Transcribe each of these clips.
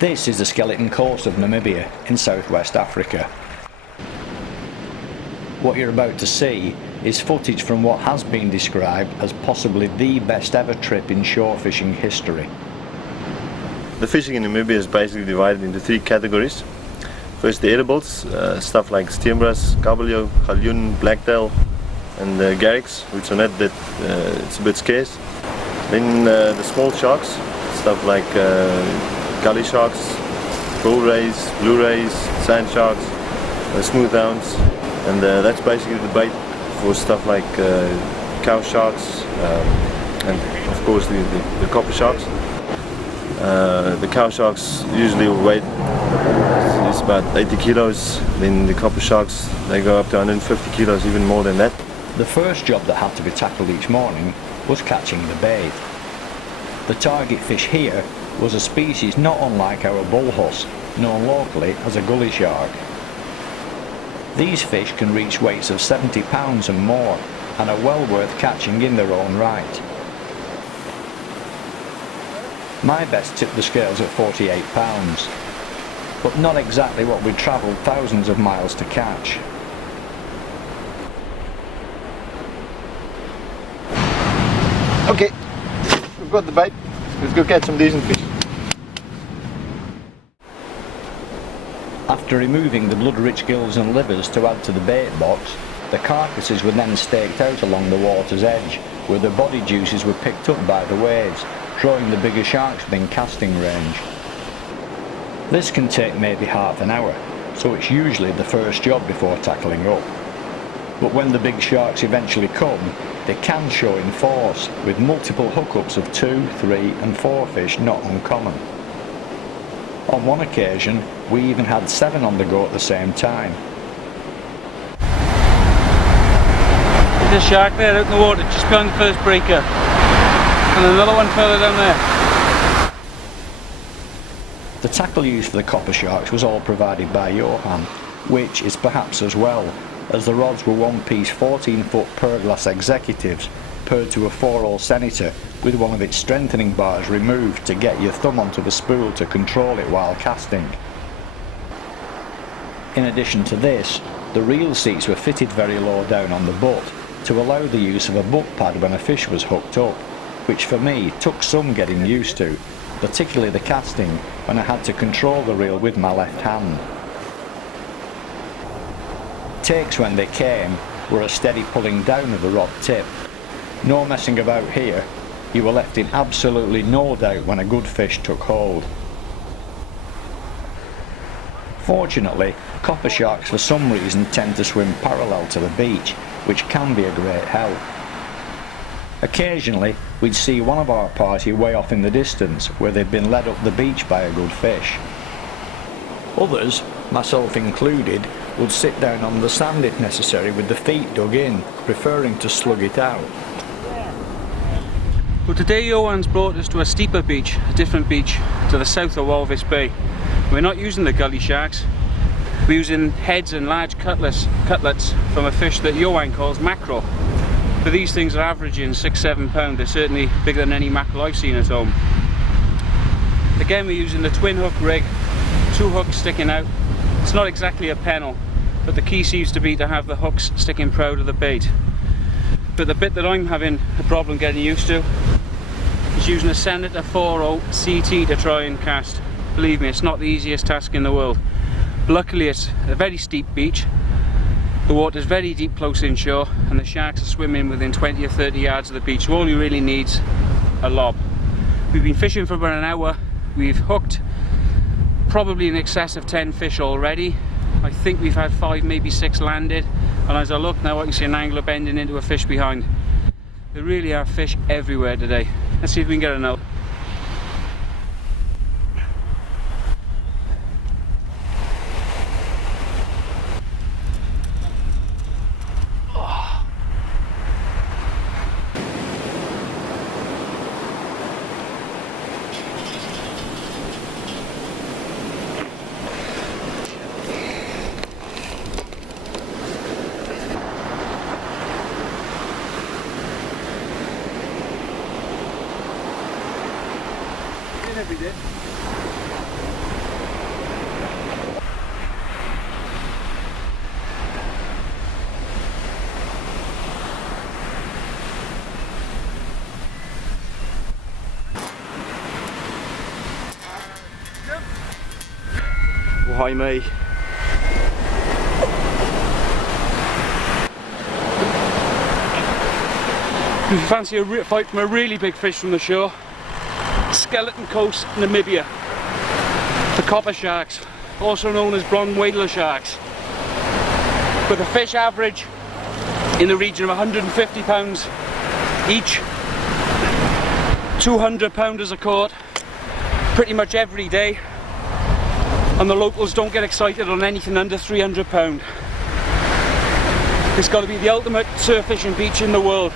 This is the skeleton coast of Namibia in southwest Africa. What you're about to see is footage from what has been described as possibly the best ever trip in shore fishing history. The fishing in Namibia is basically divided into three categories. First, the edibles, stuff like steenbras, kabeljau, galjoen, blacktail and garrix, which are not that, it's a bit scarce. Then the small sharks, stuff like gully sharks, bull rays, blue rays, sand sharks, smooth hounds, and that's basically the bait for stuff like cow sharks and of course the copper sharks. The cow sharks usually weight is about 80 kilos, then the copper sharks they go up to 150 kilos, even more than that. The first job that had to be tackled each morning was catching the bait. The target fish here was a species not unlike our bullhuss, known locally as a gully shark. These fish can reach weights of 70 pounds and more and are well worth catching in their own right. My best tipped the scales at 48 pounds, but not exactly what we'd travelled thousands of miles to catch. Okay, we've got the bait, let's go catch some decent fish. After removing the blood-rich gills and livers to add to the bait box, the carcasses were then staked out along the water's edge, where the body juices were picked up by the waves, drawing the bigger sharks within casting range. This can take maybe half an hour, so it's usually the first job before tackling up. But when the big sharks eventually come, they can show in force, with multiple hookups of 2, 3 and 4 fish not uncommon. On one occasion, we even had 7 on the go at the same time. There's a shark there out in the water, just beyond the first breaker. And another one further down there. The tackle used for the copper sharks was all provided by Johan, which is perhaps as well, as the rods were one-piece 14-foot Perglass executives paired to a 4-hole Senator with one of its strengthening bars removed to get your thumb onto the spool to control it while casting. In addition to this, the reel seats were fitted very low down on the butt to allow the use of a butt pad when a fish was hooked up, which for me took some getting used to, particularly the casting when I had to control the reel with my left hand. Takes when they came were a steady pulling down of the rod tip. No messing about here, you were left in absolutely no doubt when a good fish took hold. Fortunately, copper sharks for some reason tend to swim parallel to the beach, which can be a great help. Occasionally, we'd see one of our party way off in the distance where they'd been led up the beach by a good fish. Others, myself included, would sit down on the sand if necessary with the feet dug in, preferring to slug it out. Well, today Johan's brought us to a steeper beach, a different beach to the south of Walvis Bay. We're not using the gully sharks, we're using heads and large cutlets from a fish that Johan calls mackerel. But these things are averaging 6-7 pounds, they're certainly bigger than any mackerel I've seen at home. Again, we're using the twin hook rig, 2 hooks sticking out. It's not exactly a pennel, but the key seems to be to have the hooks sticking proud of the bait. But the bit that I'm having a problem getting used to is using a Senator 4.0 CT to try and cast. Believe me, it's not the easiest task in the world. Luckily it's a very steep beach, the water's very deep close inshore and the sharks are swimming within 20 or 30 yards of the beach, so all you really need's a lob. We've been fishing for about an hour, we've hooked probably in excess of 10 fish already. I think we've had 5, maybe 6 landed, and as I look now I can see an angler bending into a fish behind. There really are fish everywhere today. Let's see if we can get another. Every day. why me. If you fancy a fight from a really big fish from the shore, Skeleton Coast, Namibia. The copper sharks, also known as bronze whaler sharks. With a fish average in the region of 150 pounds each. 200 pounders a caught, pretty much every day. And the locals don't get excited on anything under 300 pound. It's got to be the ultimate surf fishing beach in the world.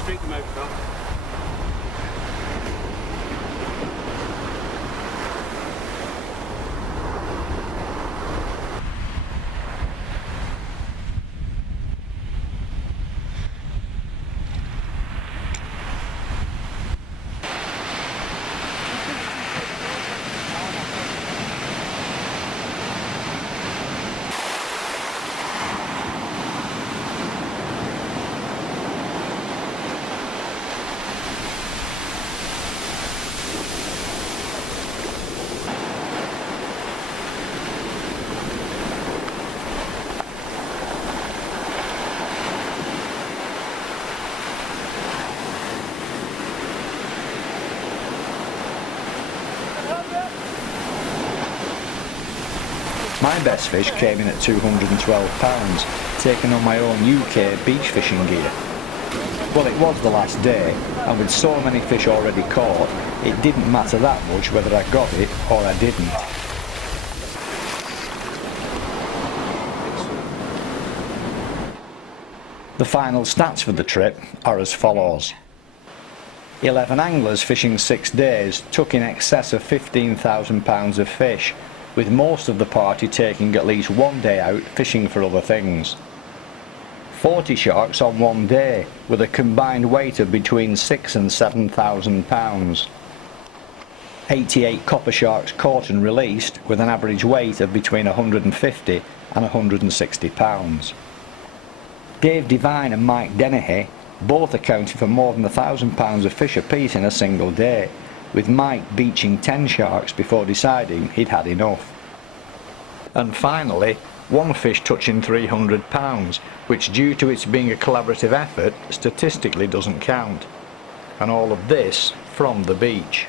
Straight them out, Carl. My best fish came in at 212 pounds, taken on my own UK beach fishing gear. Well, it was the last day, and with so many fish already caught, it didn't matter that much whether I got it or I didn't. The final stats for the trip are as follows. 11 anglers fishing 6 days took in excess of 15,000 pounds of fish, with most of the party taking at least one day out fishing for other things. 40 sharks on one day, with a combined weight of between 6,000 and 7,000 pounds. 88 copper sharks caught and released, with an average weight of between 150 and 160 pounds. Dave Devine and Mike Dennehy both accounted for more than 1,000 pounds of fish apiece in a single day, with Mike beaching 10 sharks before deciding he'd had enough. And finally, one fish touching 300 pounds, which due to its being a collaborative effort, statistically doesn't count. And all of this from the beach.